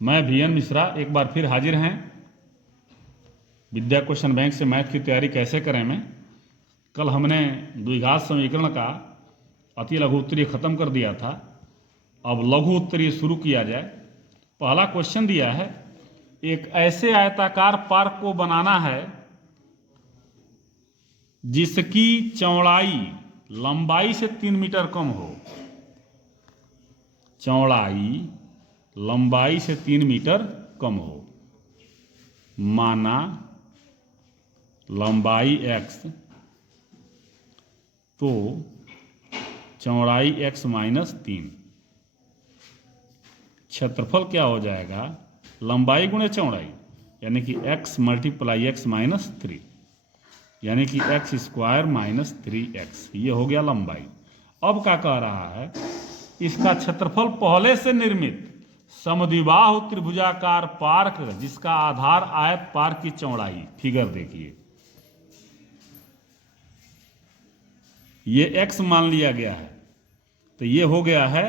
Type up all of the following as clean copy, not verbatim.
मैं VN मिश्रा एक बार फिर हाजिर हैं। विद्या क्वेश्चन बैंक से मैथ की तैयारी कैसे करें में। कल हमने द्विघात समीकरण का अति लघु उत्तरीय खत्म कर दिया था। अब लघु उत्तरीय शुरू किया जाए। पहला क्वेश्चन दिया है, एक ऐसे आयताकार पार्क को बनाना है जिसकी चौड़ाई लंबाई से 3 मीटर कम हो। चौड़ाई लंबाई से 3 मीटर कम हो। माना लंबाई x तो चौड़ाई x माइनस 3। क्षेत्रफल क्या हो जाएगा? लंबाई गुणे चौड़ाई, यानी कि x मल्टीप्लाई x माइनस 3, यानी कि x स्क्वायर माइनस 3x। ये हो गया लंबाई। अब क्या कह रहा है, इसका क्षेत्रफल पहले से निर्मित समद्विबाहु त्रिभुजाकार पार्क जिसका आधार आयत पार्क की चौड़ाई, फिगर देखिए, ये x मान लिया गया है। तो ये हो गया है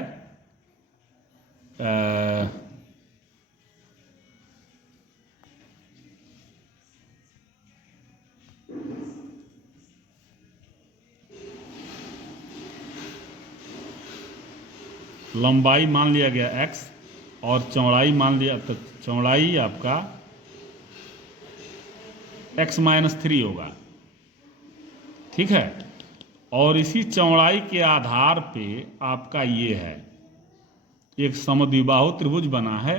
लंबाई मान लिया गया x और चौड़ाई मान लिया, तो चौड़ाई आपका x माइनस 3 होगा। ठीक है। और इसी चौड़ाई के आधार पे आपका ये है, एक समद्विबाहु त्रिभुज बना है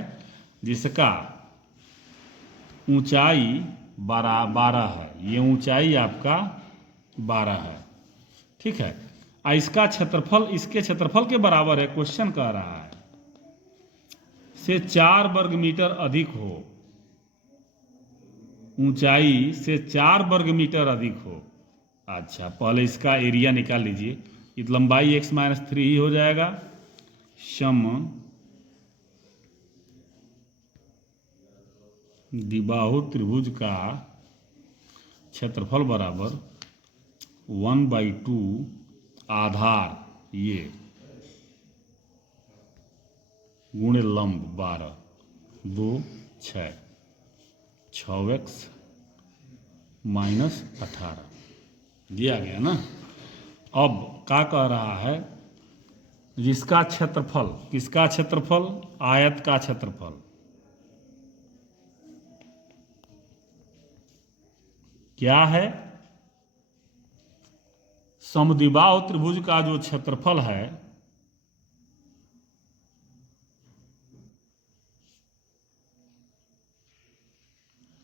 जिसका ऊंचाई 12 है। ये ऊंचाई आपका 12 है। ठीक है। इसका क्षेत्रफल इसके क्षेत्रफल के बराबर है। क्वेश्चन कह रहा है से 4 वर्ग मीटर अधिक हो, ऊंचाई से 4 वर्ग मीटर अधिक हो। अच्छा, पहले इसका एरिया निकाल लीजिए। इस लंबाई x माइनस 3 ही हो जाएगा। सम द्विबाहु त्रिभुज का क्षेत्रफल बराबर 1/2 आधार ये गुणे लंब 12, 2 6 6x माइनस 18 दिया गया ना। अब क्या कह रहा है, जिसका क्षेत्रफल, किसका क्षेत्रफल? आयत का क्षेत्रफल। क्या है? समद्विबाहु त्रिभुज का जो क्षेत्रफल है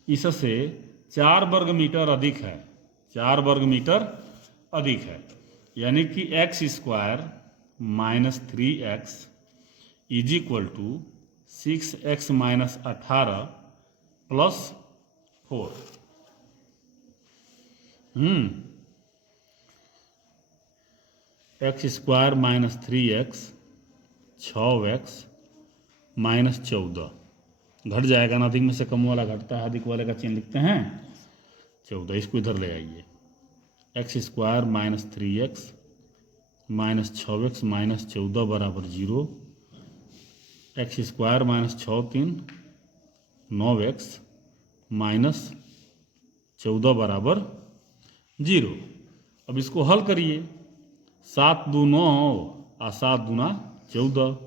इससे 4 वर्ग मीटर अधिक है। 4 वर्ग मीटर अधिक है, यानी कि x square minus 3x is equal to 6x minus 18 plus 4। x square minus 3x 6x minus 14 घट जाएगा ना, अधिक में से कम वाला घटता है, अधिक वाले का चिन्ह लिखते हैं 14। इसको इधर ले आइए। x square minus 3x minus 6x minus 14 बराबर 0। x square minus 6 3 9x minus 14 बराबर 0। अब इसको हल करिए। 7 2 9 और 7 दूना 14।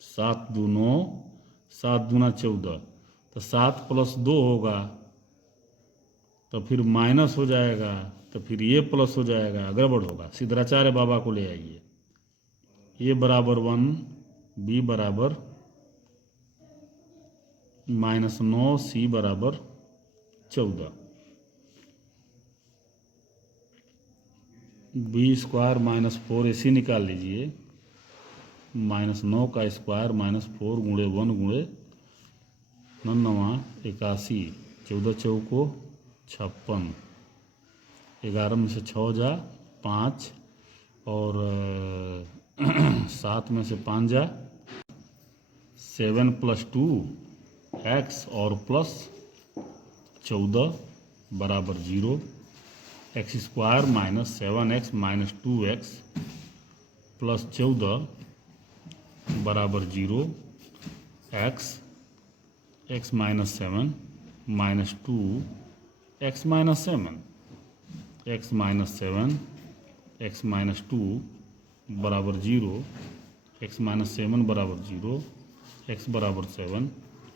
7 2 9, 7 दूना 14, तो 7 प्लस 2 होगा, तो फिर माइनस हो जाएगा, तो फिर ये प्लस हो जाएगा, गड़बड़ होगा। सिद्धराचार्य बाबा को ले आइए। ए बराबर 1, बी बराबर माइनस 9, सी बराबर 14। बी स्क्वायर माइनस 4 AC निकाल लीजिए। माइनस 9 का स्क्वायर माइनस 4 गुणे 1 गुणे 9 81, 14 चौको 56, 11 में से 6 जा 5 और 7 में से 5 जा 7 प्लस 2 x और प्लस 14 बराबर 0। x square minus 7x minus 2x plus 14 बराबर 0, x minus 7 minus 2 x minus 7, x minus 7 x minus 2 बराबर 0, एक्स माइनस 7 बराबर 0, एक्स बराबर 7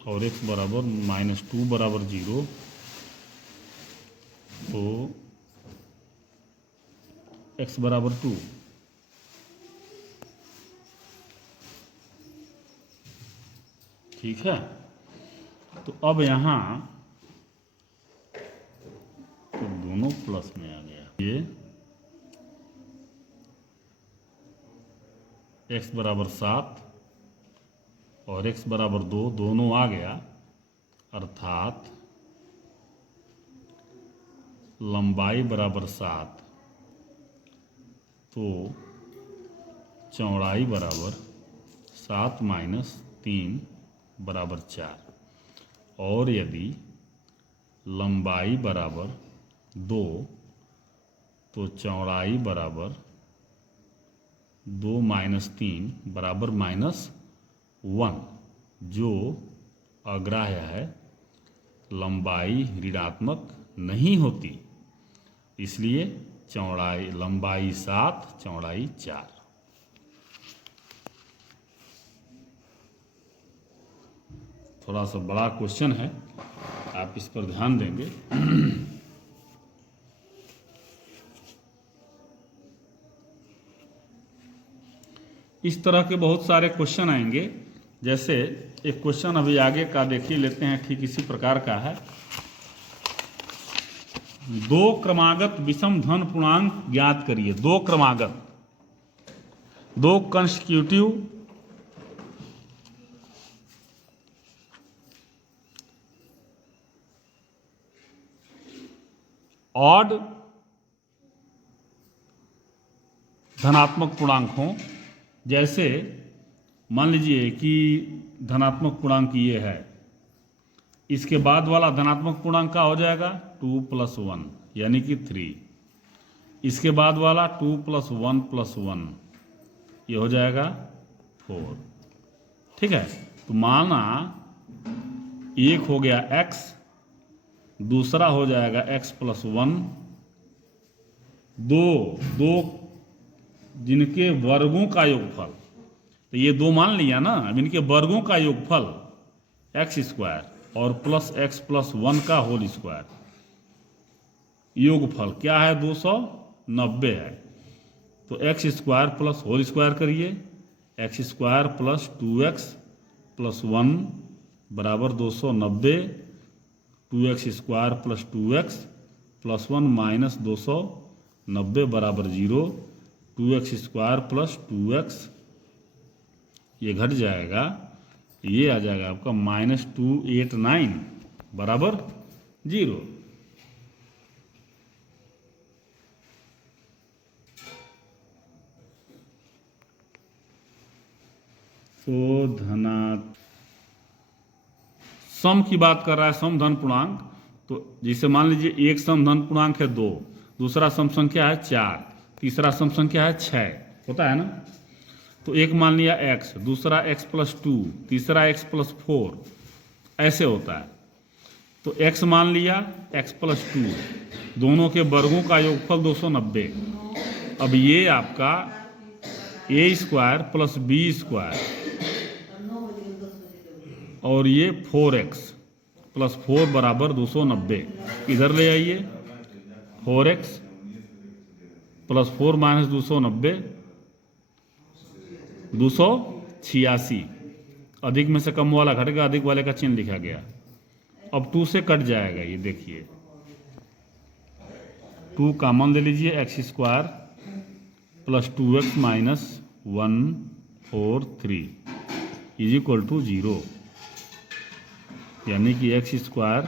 और एक्स बराबर माइनस 2 बराबर 0। तो एक्स बराबर 2, ठीक है। तो अब यहाँ तो दोनों प्लस में आ गया, ये x बराबर 7 और x बराबर 2 दोनों आ गया, अर्थात लंबाई बराबर 7 तो चौड़ाई बराबर 7 माइनस 3 बराबर 4। और यदि लंबाई बराबर 2 तो चौड़ाई बराबर 2 माइनस 3 बराबर माइनस 1, जो अग्राह्य है। लंबाई ऋणात्मक नहीं होती, इसलिए चौड़ाई लंबाई 7 चौड़ाई 4। थोड़ा सा बड़ा क्वेश्चन है, आप इस पर ध्यान देंगे। इस तरह के बहुत सारे क्वेश्चन आएंगे। जैसे एक क्वेश्चन अभी आगे का देखिए लेते हैं, ठीक इसी प्रकार का है। 2 क्रमागत विषम धन पूर्णांक ज्ञात करिए। 2 क्रमागत, 2 कंसेक्यूटिव ऑड धनात्मक पूर्णांक हों। जैसे मान लीजिए कि धनात्मक पूर्णांक ये है, इसके बाद वाला धनात्मक पूर्णांक का हो जाएगा 2 + 1 यानी कि 3। इसके बाद वाला 2 + 1 + 1 ये हो जाएगा 4, ठीक है। तो माना एक हो गया x, दूसरा हो जाएगा x + 1, दो जिनके वर्गों का योगफल, तो ये 2 मान लिया ना। अब इनके वर्गों का योगफल x² और प्लस x + 1 का होल स्क्वायर, योगफल क्या है 290 है। तो x² प्लस होल स्क्वायर करिए, x² + 2x + 1 बराबर 290, 2x² + 2x + 1 माइनस 290 बराबर 0, 2x² + 2x ये घट जाएगा, ये आ जाएगा आपका -289 बराबर 0। तो सम की बात कर रहा है, सम धन पूर्णांक। तो जैसे मान लीजिए एक सम धन पूर्णांक है 2, दूसरा सम संख्या है 4, तीसरा सम संख्या है 6, होता है ना। तो एक मान लिया x, दूसरा x + 2, तीसरा x + 4, ऐसे होता है। तो x मान लिया, x + 2, दोनों के वर्गों का योगफल 290। अब ये आपका a² + b² और ये 4x + 4 बराबर 290 इधर ले आइए। 4x + 4 minus 290 286। अधिक में से कम वाला घटेगा, अधिक वाले का चिन्ह लिखा गया। अब 2 से कट जाएगा, ये देखिए 2 कॉमन ले लीजिए, x² + 2x - 143 = 0, यानी कि x²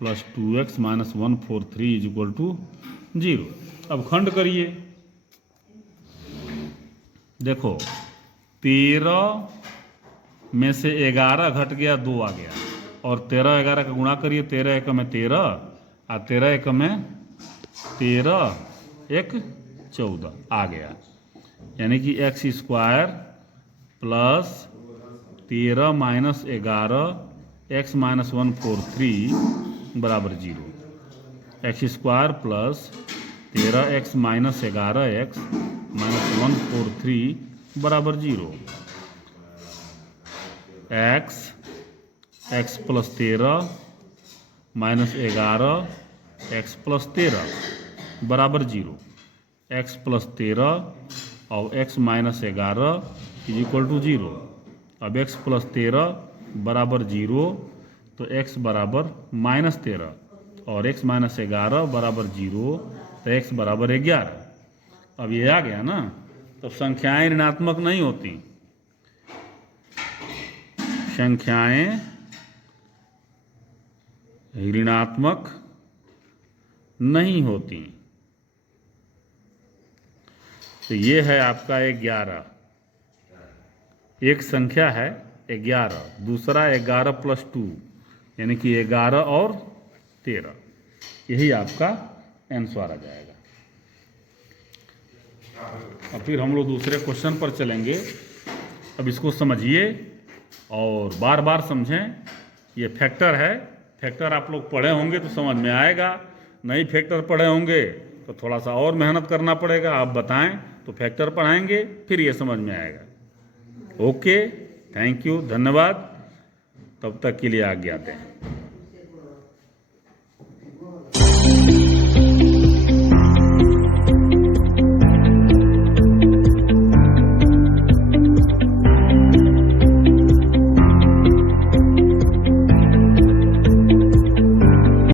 + 2x - 143 = 0। अब खंड करिए, देखो 13 में से 11 घट गया, 2 आ गया, और 13 11 का गुणा करिए, 13 × 1 = 13 और 13 × 1 = 13 = 14 आ गया। यानी कि x square plus 13 minus 11 x minus 143 बराबर 0। X square plus 13 x minus 11 x minus 143 बराबर 0। X plus 13 minus 11 x plus 13 बराबर 0। एक्स प्लस 13 और x minus 11 is equal to 0। अब एक्स प्लस 13 बराबर 0 तो एक्स बराबर माइनस 13 और एक्स माइनस 11 बराबर 0 तो एक्स बराबर 11। अब ये आ गया ना, तो संख्याएं ऋणात्मक नहीं होती, संख्याएं ऋणात्मक नहीं होती। तो ये है आपका 11, एक संख्या है 11, दूसरा 11 प्लस 2 यानी कि 11 और 13, यही आपका आंसर आ जाएगा। अब फिर हम लोग दूसरे क्वेश्चन पर चलेंगे। अब इसको समझिए और बार बार समझें। ये फैक्टर है, फैक्टर आप लोग पढ़े होंगे तो समझ में आएगा, नहीं फैक्टर पढ़े होंगे तो थोड़ा सा और मेहनत करना पड़ेगा। आप बताएं तो फैक्टर पढ़ाएंगे, फिर ये समझ में आएगा। ओके, थैंक यू, धन्यवाद। तब तक के लिए आज्ञा दें।